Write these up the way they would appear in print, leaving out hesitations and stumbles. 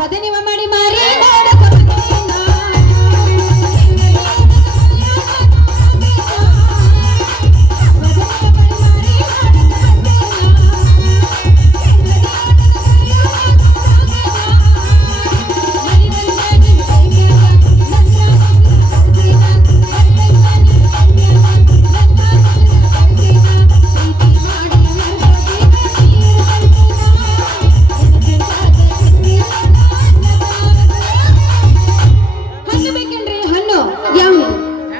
ಬದನಿವ ಮಾಡಿ ಮಾರಿ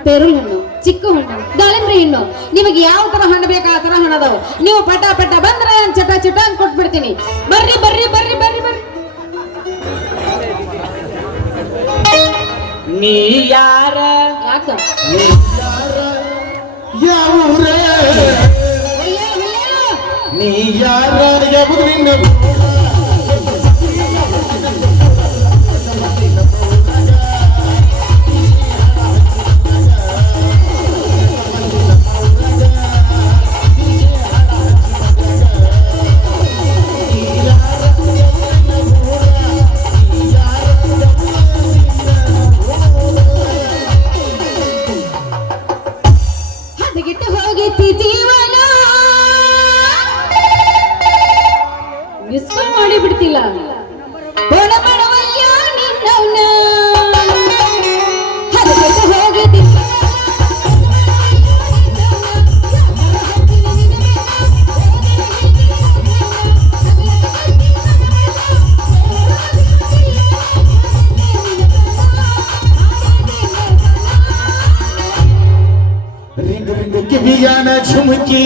ಪೇರುಲ್ ಹಣ್ಣು, ಚಿಕ್ಕ ಹಣ್ಣು, ದಾಳಿಂಬ್ರಿ ಹಣ್ಣು, ನಿಮಗೆ ಯಾವ ತರ ಹಣ್ಣು ಬೇಕು ಆ ತರ ಹಣ್ಣು ಅದಾವ. ನೀವು ಪಟ ಪಟ ಬಂದ್ರೆ ಚಟ ಚಟ ಅಂತ ಕೊಟ್ಬಿಡ್ತೀನಿ. ಬರ್ರಿ ಬರ್ರಿ ಬರ್ರಿ ಬರ್ರಿ ಬರ್ರಿ. ನೀ ಯಾರ ಯಾಕ ನೀ ಯಾರ ಯಾವುದು ನಿನ್ನ ಮಿಸ್ಕಾಲ್ ಮಾಡಿ ಬಿಡ್ತಿಲ್ಲ. ರಿಂಗ್ ರಿಂಗ್ ಕಿವಿಯಾನ ಝುಮುಕಿ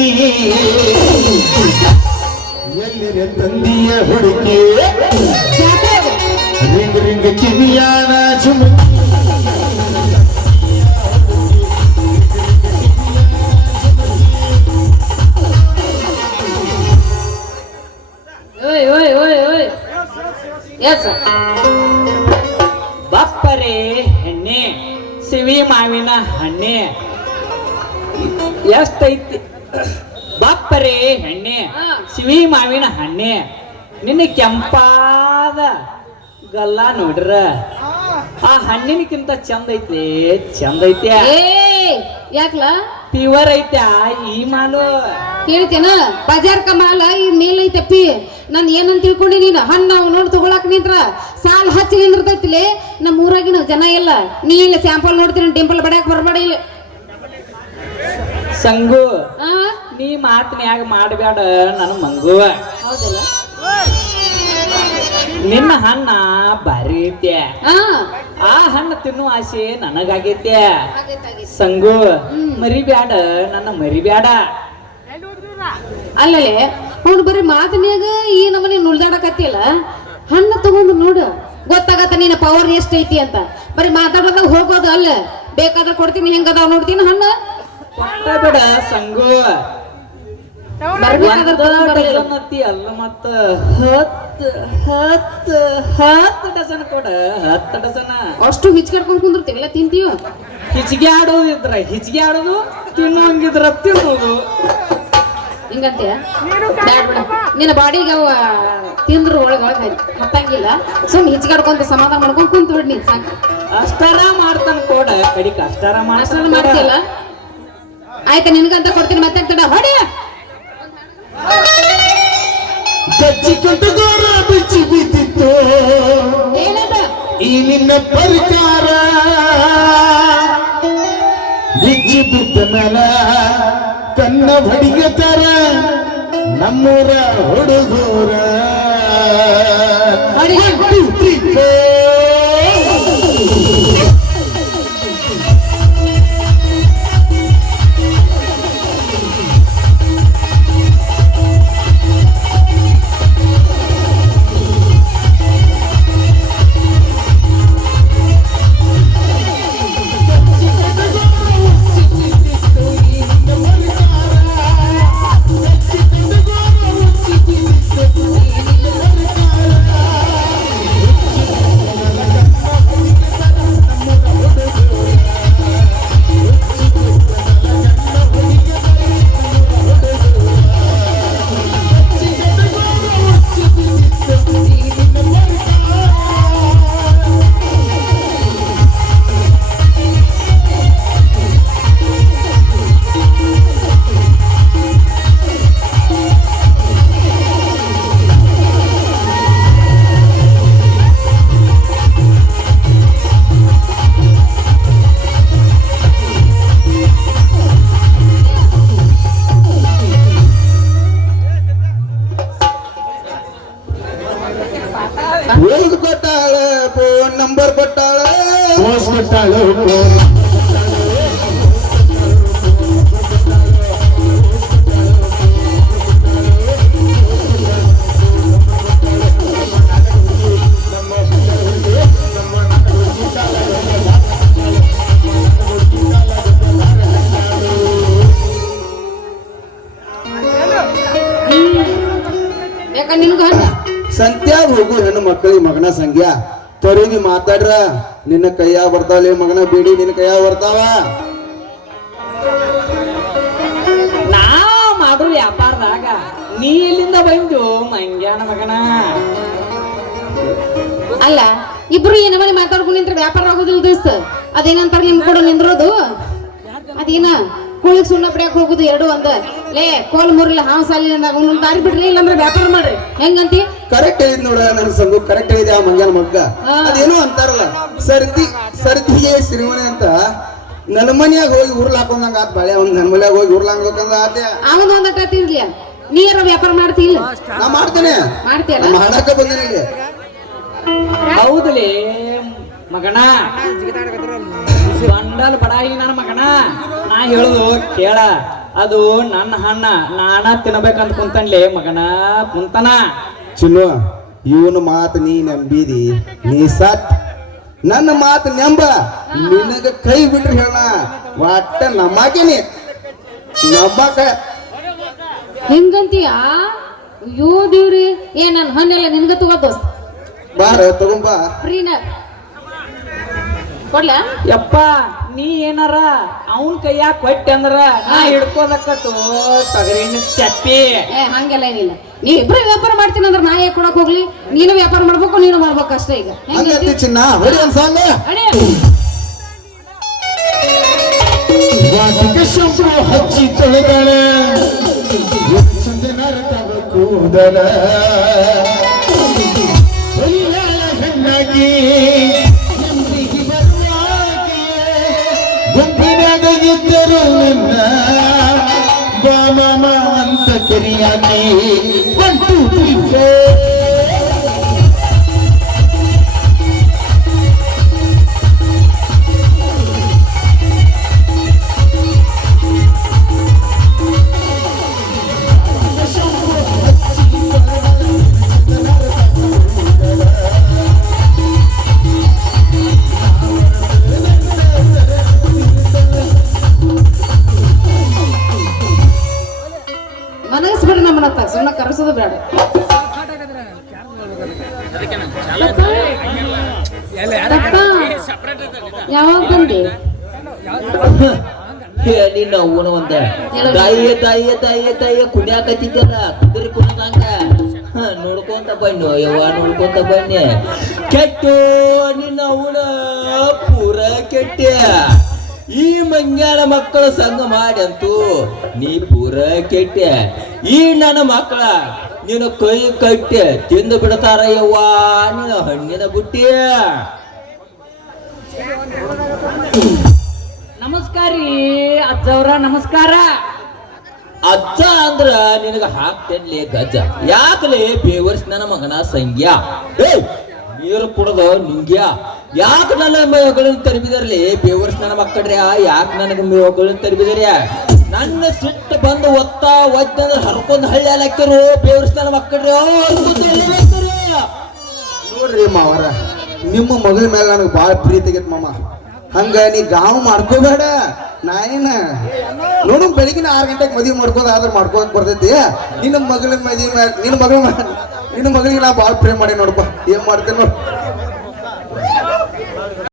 ಎಲ್ಲಿರೆ ತಂದಿಯ ಹುಡುಕಿ ರಿಂಗ್ ರಿಂಗ್ ಕಿವಿಯಾನ ಝುಮುಕಿ ಬಪ್ಪರೆ ಎಣ್ಣೆ ಸಿವಿ ಮಾವಿನ ಹಣ್ಣೆ ಎಷ್ಟೈತಿ. ಬಪ್ಪರೆ ಎಣ್ಣೆ ಸಿವಿ ಮಾವಿನ ಹಣ್ಣೆ ನಿನ್ನ ಕೆಂಪಾದ ಗಲ್ಲ ನೋಡ್ರ ಆ ಹಣ್ಣಿನಕ್ಕಿಂತ ಚಂದ ಐತಿ, ಚಂದ ಐತಿ. ಯಾಕಲ ಪ್ಯೂರ್ ಐತ ಈ ಮಾಲು. ಕೇಳ್ತೇನ ಬಜಾರ್ ಕಮಾಲ ಈ ಮೇಲೈತಪ್ಪಿ. ನಾನ್ ಏನಂತ ತಿಳ್ಕೊಂಡಿ ನೀನು ಹಣ್ಣು ನೋಡಿ ತಗೊಳಕ್ ನಿಂತ್ರ ಸಾಲ್ ಹಚ್ಚಿ ನಿಂದಿರ್ತೈತಿಲಿ. ನಮ್ಮ ಊರಾಗಿನ ಜನ ಎಲ್ಲ ನೀ ಇಲ್ಲ ಸ್ಯಾಂಪಲ್ ನೋಡ್ತೀನಿ ಡಿಂಪಲ್ ಬಡ್ಯಾಕ್ ಬರಬೇಡ ಇಲ್ಲಿ. ಸಂಗು ನೀ ಮಾತನ್ಯಾಗ ಮಾಡಬೇಡ ನನ್ನ ಮಂಗುವ. ಹೌದಲ್ಲ ನಿನ್ನ ಹಣ್ಣ ಭಾರಿ ಐತೆ. ಆ ಹಣ್ಣು ತಿನ್ನು ಆಸೆ ನನಗಾಗೈತೆ ಸಂಗು. ಮರಿಬ್ಯಾಡ ನನ್ನ ಮರಿಬ್ಯಾಡ. ಅಲ್ಲಲೇ ಅವ್ನು ಬರೀ ಮಾತನ್ಯಾಗ ಈ ನಮ್ಮನೆ ನುಳ್ದಾಡಕತ್ತಿಲ್ಲ. ಹಣ್ಣು ತಗೊಂಡು ನೋಡು ಗೊತ್ತಾಗತ್ತ ನಿನ್ನ ಪವರ್ ಎಷ್ಟೈತಿ ಅಂತ. ಬರೀ ಮಾತಾಡೋದಾಗ ಹೋಗೋದು ಅಲ್ಲ. ಬೇಕಾದ್ರೆ ಕೊಡ್ತೀನಿ ಹೆಂಗದಾವ್ ನೋಡ್ತೀನಿ ಹಣ್ಣು ಬಿಡ ಸಂಗು. ಅಲ್ಲ ಮತ್ತ 10 ಡಜನ್ ಕೊಡ 10 ಡಜನ್. ಅಷ್ಟು ಹಿಚ್ಕಡ್ಕೊಂಡ್ ಕುಂದಿರ್ತೀವಲ್ಲ ತಿಂತೀವ. ಹಿಚ್ಗೆ ಆಡೋದಿದ್ರ ಹಿಚ್ಗೆ ಆಡೋದು, ತಿನ್ನೋಂಗಿದ್ರ ತಿನ್ನೋದು. ಹಿಂಗಂತೆ ನಿನ್ನ ಬಾಡಿಗೆ ಅವ ತಿಂದ್ರು ಒಳಗೊಳಗ ಹತ್ತಂಗಿಲ್ಲ. ಸುಮ್ ಹಿಚ್ಕಡ್ಕೊಂತ ಸಮಾಧಾನ ಮಾಡ್ಕೊಂಡ್ ಕುಂತ ಬಿಡ್ ನೀನ್ ಸಾಕು. ಅಷ್ಟಾರ ಮಾಡ್ತಾನ ಕೊಡ ಕಡಿಕ ಅಷ್ಟಾರ ಮಾಡ್ತಿಯಲ್ಲ. ಆಯ್ತಾ ನಿನ್ಗಂತ ಕೊಡ್ತೀನಿ ಮತ್ತೆ ತಡ ಹೊಡಿ. ಕಚ್ಚಿಕೊಂಡು ಗೋರ ಬಿಚ್ಚಿ ಬಿದ್ದಿತ್ತು ಏನದ ಈ ನಿನ್ನ ಪರಿಕಾರ. ಬಿಚ್ಚಿ ಬಿದ್ದ ಮೇಲ ಕನ್ನ ಹೊಡಿಗತಾರ ನಮ್ಮೂರ ಹುಡುಗೂರ. ಓದ್ ಕೊಟ್ಟಾಳ ಫೋನ್ ನಂಬರ್ ಕೊಟ್ಟಾಳ ಓಸ್ ಕೊಟ್ಟಾಳು ಯಾಕ ನಿನ್ಗ ಹಣ್ಣ ಸಂತ್ಯಾಗ ಹೋಗು ಹೆಣ್ಣು ಮಕ್ಕಳಿಗೆ ಮಗನ ಸಂಖ್ಯಾ ತೊರಗಿ ಮಾತಾಡ್ರ ನಿನ್ನ ಕೈಯಾಗ ಬರ್ತಾವಲ್ಲ ಮಗನ ಬೇಡಿ ನಿನ್ನ ಕೈಯಾಗ ಬರ್ತಾವ ನಾ ಮಾಡೋ ವ್ಯಾಪಾರದಾಗ ನೀ ಎಲ್ಲಿಂದ ಬಂದು ಮಂಗ್ಯಾನ ಮಗನ ಅಲ್ಲ ಇಬ್ರು ಏನ ಮನೆ ಮಾತಾಡ್ಕೊಂಡು ನಿಂತ್ರ ವ್ಯಾಪಾರ ಆಗೋದಿಲ್ಲ ದೋಸ್ತ ಅದೇನಂತಾರ ನಿಮ್ ಕೂಡ ನಿಂದ್ರೋದು ಅದೇನ ಕೋಳಿಗೆ ಸುಣ್ಣ ಪಡ್ಯಾಕ ಹೋಗುದು ಎರಡು ಒಂದ ಲೇ ಕೋಲ್ ಮುರಿಲ್ಲ ಹಾವ್ ಸಾಲಿ ದಾರಿ ಬಿಡ್ರಿ ಇಲ್ಲಂದ್ರೆ ವ್ಯಾಪಾರ ಮಾಡ್ರಿ ಹೆಂಗಂತಿ ಕರೆಕ್ಟ್ ಹೇಳಿದ್ ನೋಡ ನನ್ನ ಸಂಗು ಕರೆಕ್ಟ್ ಹೇಳಿದೆ ಆ ಮಂಗ್ಯಾನ ಮಗ್ಗ ಅದೇನೋ ಅಂತಾರಲ್ಲ ಸರ್ದಿಗೆ ಸಿರಿಮನೆ ಅಂತ ನನ್ನ ಮನ್ಯಾಗ ಹೋಗಿ ಉರ್ಲ್ ಹಾಕೊಂಡಂಗ ಆತ್ ಬಾಳೆ ಅವ್ನ ನನ್ನ ಮನ್ಯಾಗ ಹೋಗಿ ಉರ್ಲ್ ಹಾಕೋಕಂಗ ಆತೆ ಅವನ ಒಂದಟ ತಿರ್ಲಿ ನೀರ ವ್ಯಾಪಾರ ಮಾಡ್ತಿಲ್ಲ ನಾ ಮಾಡ್ತೇನೆ ಮಾಡ್ತೀಯಲ್ಲ ನಮ್ಮ ಹಣಕ್ಕ ಬಂದೇನೆ ಇಲ್ಲಿ ಹೌದಲೇ ಮಗನ ಬಂಡಲ್ ಬಡಾಯಿ ನನ್ನ ಮಗನ ನಾ ಹೇಳುದು ಕೇಳ ಅದು ನನ್ನ ಹಣ್ಣ ನಾನ ತಿನ್ನಬೇಕಂತ ಕುಂತನ್ಲೇ ಮಗನ ಕುಂತನ ಚಿನ್ನು ಇವನ ಮಾತು ನೀ ನಂಬಿದಿ ನೀ ಸತ್ ನನ್ನ ಮಾತು ನಂಬ ನಿನಗ ಕೈ ಬಿಟ್ರಿ ಹೇಳ ಒಟ್ಟ ನಮ್ಮಕೇನಿ ನಮ್ಮಕ ಹೆಂಗಂತೀಯ ಅಯ್ಯೋ ದೇವ್ರಿ ಏ ನನ್ ಹಣ್ಣೆಲ್ಲ ನಿನ್ಗ ತಗೋ ದೋಸ್ತ ಬಾರ ತಗೊಂಬ ಫ್ರೀನ ಕೊಡ್ಲಾ ಯಪ್ಪ ನೀ ಏನಾರ ಅವನ್ ಕೈಯಾಗ ಕೊಟ್ಟೆ ಅಂದ್ರ ನಾ ಹಿಡ್ಕೋದಕ್ಕತ್ತು ತಗರಿನ ಚಪ್ಪಿ ಏ ಹಂಗೆಲ್ಲ ಏನಿಲ್ಲ ನೀವ್ ಇಬ್ರು ವ್ಯಾಪಾರ ಮಾಡ್ತೀನಿ ಅಂದ್ರೆ ನಾ ಯಾಕೆ ಕೊಡಕ್ ಹೋಗ್ಲಿ ನೀನು ವ್ಯಾಪಾರ ಮಾಡ್ಬೇಕು ನೀನು ಮಾಡ್ಬೇಕು ಅಷ್ಟೇ ಈಗ ಹಂಗಂತಿ ಚಿನ್ನ ಹೊಡಿ ಒಂದ್ ಸಾಂಗ ಅಡೇ ಶಂಭು ಹಚ್ಚಿ ತೊಳೆದಳ ಚಂದನರತವ ಕೂದಲ ಹೆಣ್ಣಾಗಿ ನಂಬಿಗೆ ಬರುವಾಗಿ ಗುಂಪಿನಾಗ ಇದ್ದರು ನನ್ನ ಬಾಮ ಅಂತ ಕೆರಿಯಾಗಿ 1 2 3 4 ಮನಗಿಸ್ಬಿಡ್ರಿ ನಮ್ಮನ್ನ ಸುಮ್ಮನೆ ಕರೆಸೋದು ಬೇಡ ಯಾವಾಗ ಬಂದಿ ನಿನ್ನ ಅವನ ಒಂದ ತಾಯಿಯ ಕುಣ್ಯಾಕತ್ತಿದ್ದಲ್ಲ ಕುದುರೆ ಕುಣಿದಂಗ ನೋಡ್ಕೊಂತ ಬಣ್ಣು ನೋಡ್ಕೊಂತ ಬನ್ನಿ ಕೆಟ್ಟು ನಿನ್ನ ಅವನ ಪೂರ ಕೆಟ್ಟ ಈ ಮಂಗ್ಯಾನ ಮಕ್ಕಳ ಸಂಘ ಮಾಡಂತೂ ನೀ ಪೂರ ಕೆಟ್ಟೆ ಈ ನನ್ನ ಮಕ್ಕಳ ನೀನು ಕೈ ಕಟ್ಟೆ ತಿಂದು ಬಿಡ್ತಾರ ಯವ್ವ ನೀನು ಹಣ್ಣಿನ ಬುಟ್ಟಿ ನಮಸ್ಕಾರ ರೀ ಅಜ್ಜವ್ರ ನಮಸ್ಕಾರ ಅಜ್ಜ ಅಂದ್ರ ನಿನಗ ಹಾಕ್ತೇನ್ಲಿ ಗಜ್ಜ ಯಾಕಲೇ ಬೇವರ್ಸ್ ನನ್ನ ಮಗನ ಸಂಗ್ಯಾ ನೀರು ಕುಡ್ದ ನಿಂಗ್ಯ ಯಾಕ ನನ್ನ ಮಗಳನ್ನು ತರಬಿದರ್ಲಿ ಬೇವರ್ಸ್ ನನ್ನ ಮಕ್ಕಳ್ರಿ ಯಾಕ ನನಗ ಮಗಳನ್ನು ತರಬಿದರ್ಯ ನನ್ನ ಸಿಟ್ಟು ಬಂದು ಒತ್ತಂದ್ರ ಹರ್ಕೊಂಡ್ ಹಳ್ಳಿ ಹಾಕ್ಯರು ಬೇವರ್ಸ್ ನನ್ನ ಮಕ್ಕಳ್ರಿ ನೋಡ್ರಿ ಮಾವರ ನಿಮ್ಮ ಮಗಳ ಮೇಲೆ ನನಗೆ ಭಾಳ ಪ್ರೀತಿ ಆಗೈತೆ ಮಾಮ ಹಂಗ ನೀ ಗಾವ್ ಮಾಡ್ಕೋಬೇಡ ನಾ ಏನ ನೋಡು ಬೆಳಿಗಿನ 6 ಗಂಟೆಗೆ ಮದುವೆ ಮಾಡ್ಕೋದ ಆದ್ರೆ ಮಾಡ್ಕೋಕ್ ಬರ್ತೈತಿ ನಿನ್ನ ಮಗಳ ಮದುವೆ ನಿನ್ನ ಮಗಳಿಗೆ ನಾ ಭಾಳ ಪ್ರೇಮ್ ಮಾಡಿ ನೋಡಪ್ಪ ಏನ್ ಮಾಡ್ತೇನೆ ನೋಡ್